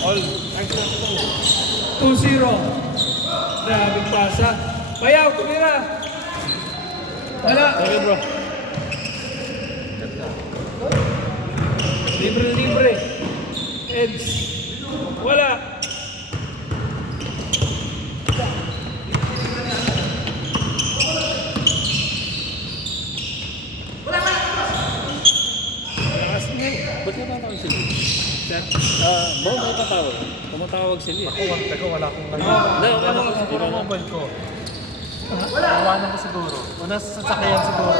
All. 2-0. Grabe pasa. Bayaw, tumira. Wala. Sorry bro. Libre. Edge. Wala. Lakas niya eh. Ba't ka tatawag sila? Bro, may patawag. Tumatawag sila eh. Teka, wala akong ano. Wala Wala ko siguro mobile ko. Iwanan ko siguro. O nasa sasakyan siguro.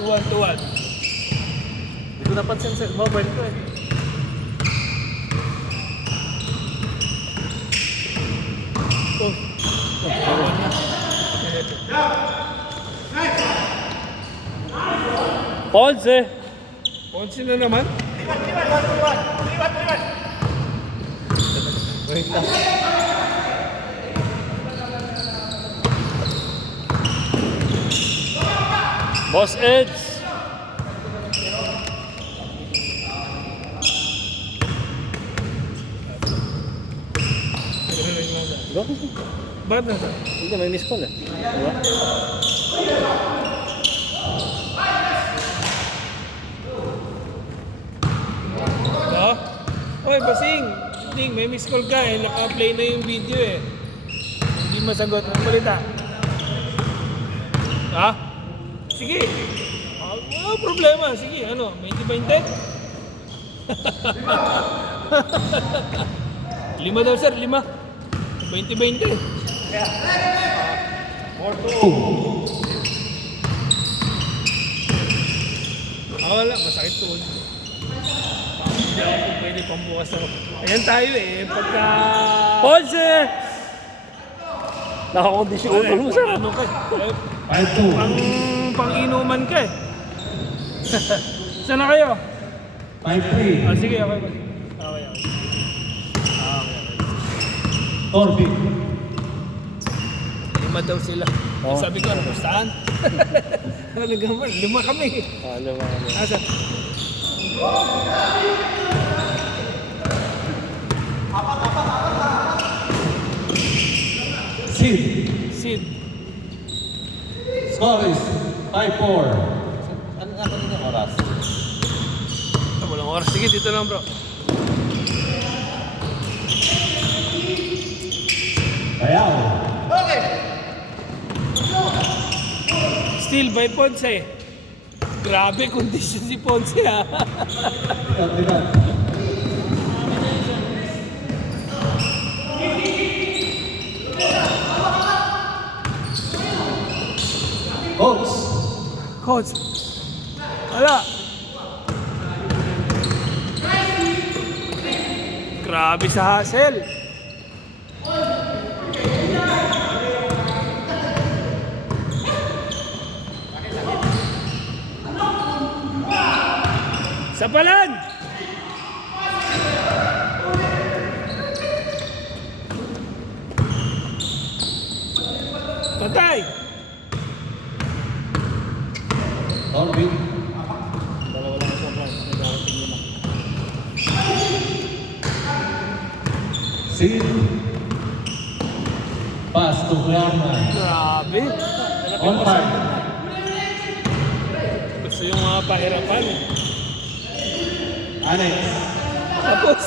Tuwan. Hindi ko napansin sa mobile ko eh. Oh. Ponce! Ponce na naman. Wait lang. Boss Eds! Go. Bakit na sa? Hindi, may miss call eh. Diba? Ha? Oy, Basing! Ding, may miss call ka eh. Naka-play na yung video eh. Hindi masagot. Ang balita. Ha? Sige. Wala problema. Sige, ano? 20-20? 5 daw sir, 5. 20-20. Wala, masakit to. Hindi ako pwede pambukas ako. Ayan tayo eh, pagka... Ponce! Nakakondisyon ulo mo sir. Ano ka eh, pang-inuman ka eh. Saan na kayo? 5-3. Sige, okay. Torby. 5 daw sila. Oh. Sabi ko, ano, saan? Ano gaman, 5 kami. Alam mo. Asa? Sid. Sid. Score is 5-4. Ano nga kanina oras? Walang oras. Sige, dito lang bro. Bayaw. Still by Ponce. Grabe kondisyon si Ponce ha. Tigat. Coach. Coach. Wala. Grabe sa hustle. Sapalan! Patay! Torby. Dalawa lang sa plan. Nag-aarating nila. Sid. Pass to Clerman. Grabe! On time. Gusto yung mga pahirapan. Alex. Tapos.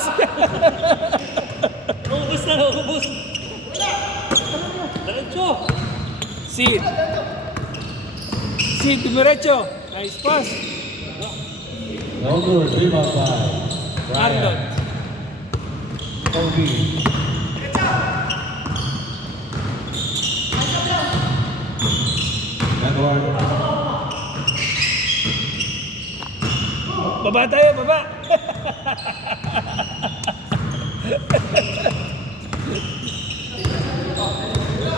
Ubus na, ubus! Diretso! Sid. Sid, dumiretso. Nice pass. No good. Rebound by Arnold. Torby. Edward. Baba tayo, baba.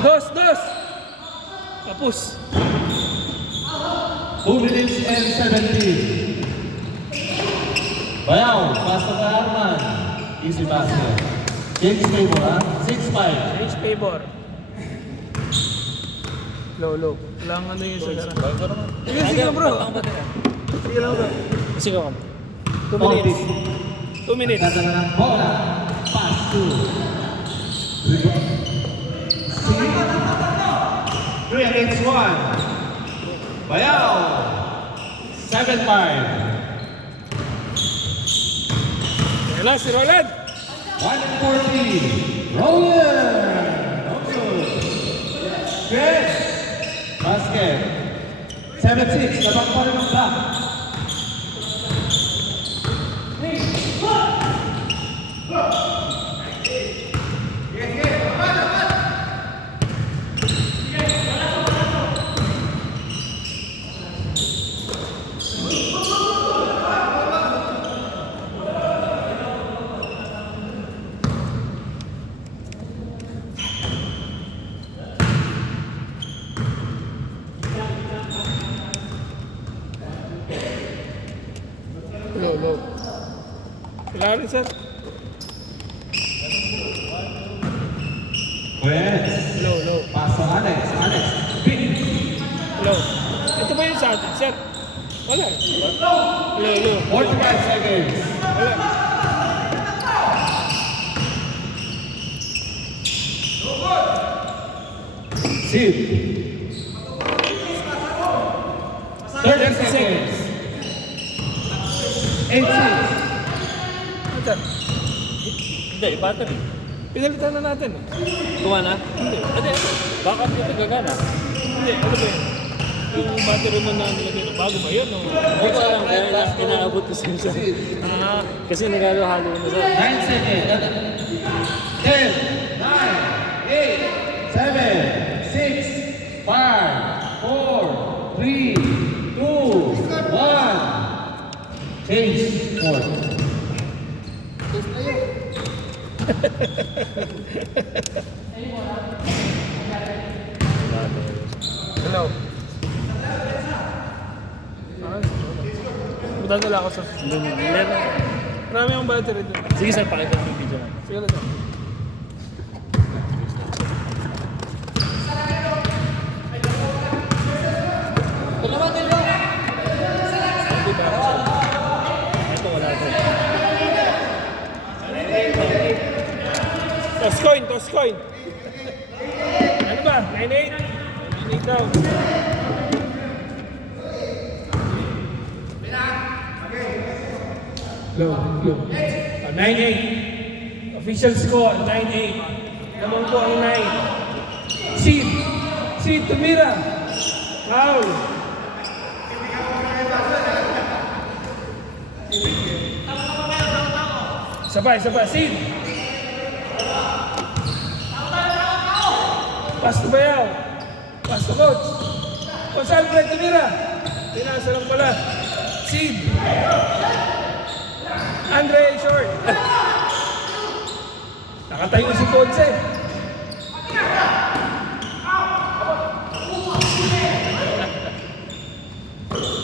Dos. Tapos. 2 minutes and 17. Bayaw. Pass to Arman. Easy basket. James Favor, ha? 6-5. Change favor. Low. Walang ano yung isa ka na. Bago naman. Sige, sige lang bro. Sige lang bro. Sige ka. 2 minutes. 2 minutes. Dadala ng bola. Pass to. 3 against 1. Bayaw. 7-5. Wala, si Roland. 1-40. Roller. Chris. Basket. 7-6. Labang pa rin ang back. Low. Kailangan rin, sir. Pwes. Low. Pass to Alex. Alex. Pick. Low. Ito ba yung sa atin, sir? Wala. Low. 45 seconds. Wala. Sip. 30 seconds. 8-6. Ano, sir? Hindi, battery. Pinalitan na natin. Kuha na? Hindi. Backup dito gagana. Hindi, ano ba yun? Yung battery mo na nilagay na bago ba yun? Hindi ko alam kaya inaabot ko sa isa. Kasi nagalo-halo na sa... 9 seconds. 10, 9, 8, 7, 6, 5, 4, 3, 2, 1. Change. 4. Hello. Magdadala ako sa... Marami akong battery doon. Sige sir, pakita mo yung video natin. Sige lang, sir. Ito wala ito. Toss coin. Ano ba? 9-8? 9-8 daw. Low. 9-8. Official score, 9-8. Naman po ang 9. Seed, tumira. Foul. Sabay, Seed. Pass to Bayaw. Pass to Coach. Coach Alfred, tumira. Pinasa lang pala. Seed. Andre, short. Nakatayo si Ponce.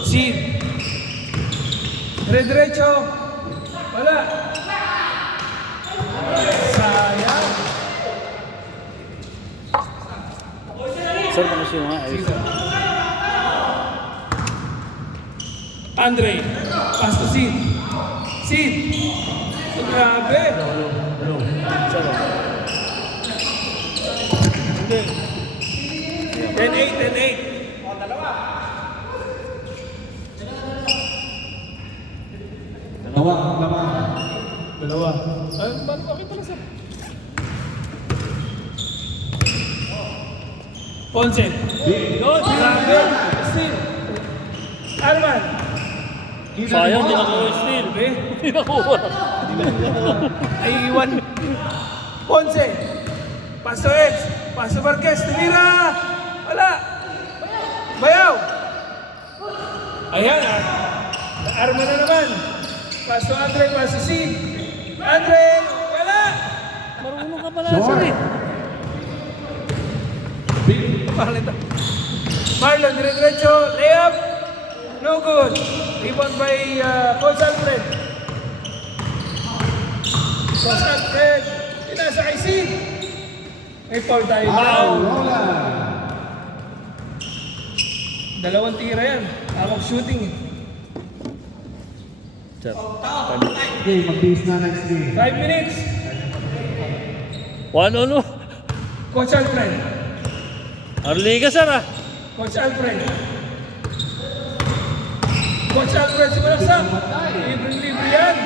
Seed. Diretso. Wala. Sayang. Sir, kung siya nga, ayos. Andre. Pass to Seed. Grabe. Sir, Hindi. 10-8. Dalawa. Ay, paano okay pala sir? Ponce. Good. Grabe. Steal. Arman. sayang, di nakuha yung steal. Di nakuha. Ay, iwan. Ponce. Paso Edge. Paso Marquez. Tumira. Wala. Bayaw. Ayan ah. Arman na naman. Paso Andre. Paso Seed. Andre. Wala. Marunong ka pala, sir eh. Marlon, diretso, layup, no good. Rebound by Coach Alfred. Coach Alfred, pinasa kay Sid. May foul tayo. Dalawang tira yan. Hawak shooting eh. Sir. Okay, mag-base na next game. 5 minutes. 1-1. Coach Alfred. Arliga, sir ah. Coach Alfred. Coach Alfred, sumalaksak. Libre-libre yan.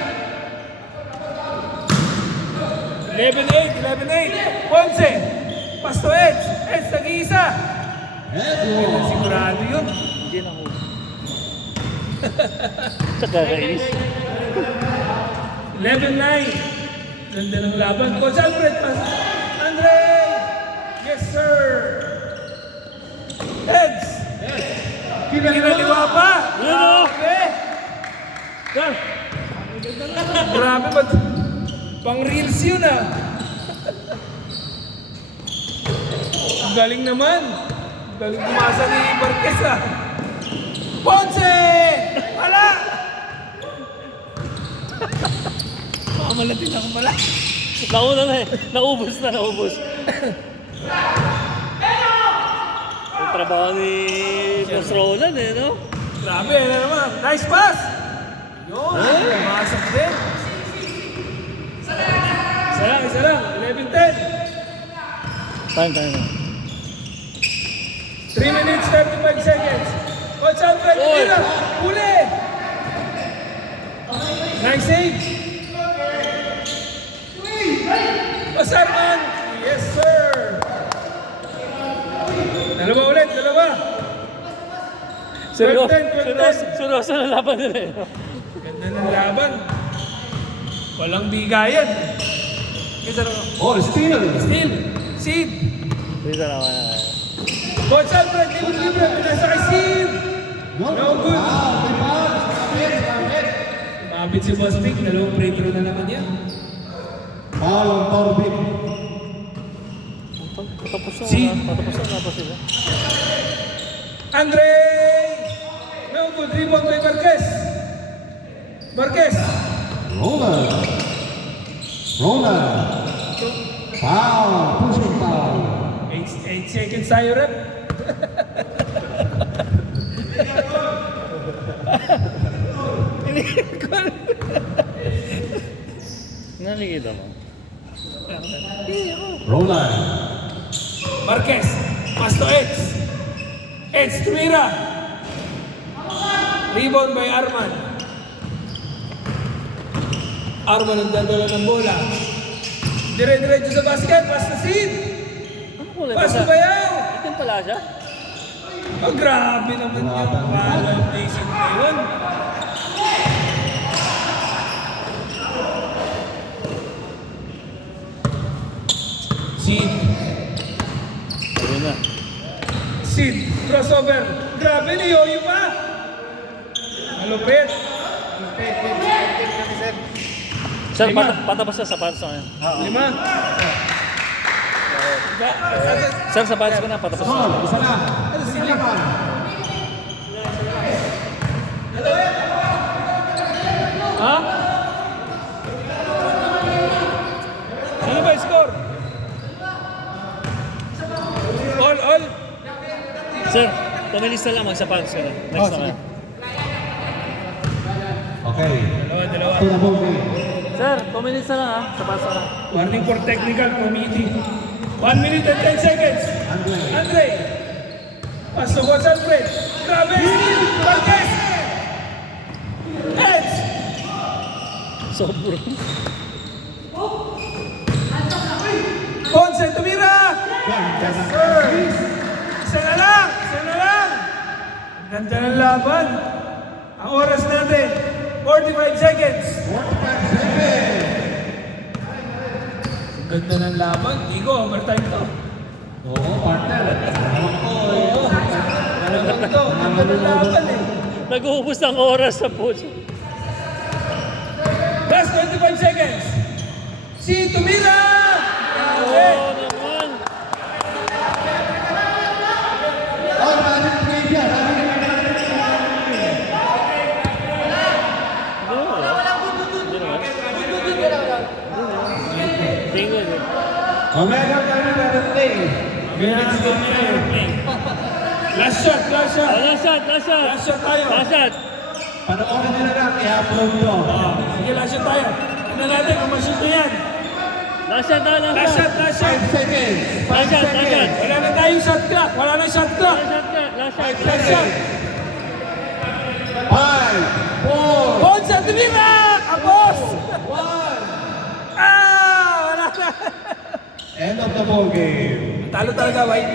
11-8, 11-8. Ponce. Pasto Edge. Edge, nag-iisa. Ito, sigurado yun. Hindi na ako. Tsaka kainis. 11-9. Ganda ng laban. Coach Alfred, Andre! Yes, sir! Heads! Kinaliwa pa! Grabe! Sir! Grabe, ba't pang reels yun ah? Ang galing naman! Ang galing kumasa ni Marquez ah! Ponce! Wala! Mamalatin ako pala. Nauna na eh. Naubos na, naubos. Yung trabaho ni Boss Roland eh, no? Grabe, ano naman? Nice pass! Yun, pumasok din. Isa lang, 11-10. Time. 3 minutes, 35 seconds. Coach Alfred, Oy! tira! Huli! Nice save! Pasarman! Yes, sir! Dalawa ulit, dalawa! Seryoso na laban nila eh. Ganda ng laban. Walang bigayan. Isa lang. Oh, steal! Steal! Seed! Dito naman. Coach Alfred, libre-libre, pinasa kay Steve! No good! Mabit si Boss Vic, dalawang free throw na naman yan. Foul on Corbin. Patapos na Si- nga pa sila. Andre! No good, rebound by Marquez! Marquez! Roland. Foul. Pushing foul. 8 seconds tayo, rep. Naligid mo. Roland. Marquez, pass to Edge. Edge, tumira. Rebound by Arman. Arman ang dadala ng bola. Dire-diretso sa basket, pass to Sid. Ano kulay Pass to ba? Bayaw. Itim pala siya. Oh, grabe naman yung foul placing na yun. Sid. Ayun na. Sid, crossover. Grabe, niyoyo pa. Malupit. Sir, Lima. patapos na sapatos na ngayon. 5. Sir, sapatos ko na, patapos na. Isa na. Ha? Ano ba yung score? All. Sir, 2 minutes na lang, magsapatos ka na. Next naman. Okay. Dalawa. Ito na ball game. Sir, 2 minutes na lang ha. Sapatos ka na. Warning for technical committee. 1 minute and 10 seconds. Andre. Pass to Coach Alfred. Grabe! Marquez! Edge! Sobrang. Ponce, tumira! Yes, sir! Isa na lang! Ganda ng laban. Ang oras natin, 45 seconds. 45 seconds. Ganda ng laban. Tigo, overtime to. Oo, partner. Oo. Malamang to. Ganda ng laban eh. Nag-uubos ng oras sa puso. Last 25 seconds. Si tumira! Grabe! Oo naman. Oh, daming trivia. Tingnan eh. Omega Canada Play. Ganyan si Domino. Last shot, last shot. Last shot, last shot. Last shot tayo. Last shot. Panoorin nyo na lang, i-upload ko. Sige, last shot tayo. Tignan natin kung ma-shoot na yan. Last shot, last Last shot. shot, last shot. 5 seconds. 5 Last shot, last shot. seconds. Wala na tayong shot clock. Wala na shot clock. Last shot ka, last shot. 5 Last shot. seconds. 5, 4, Hold sa tumira! Kapos! 1. Ah! Wala na. End of the ball game. Talo talaga, White.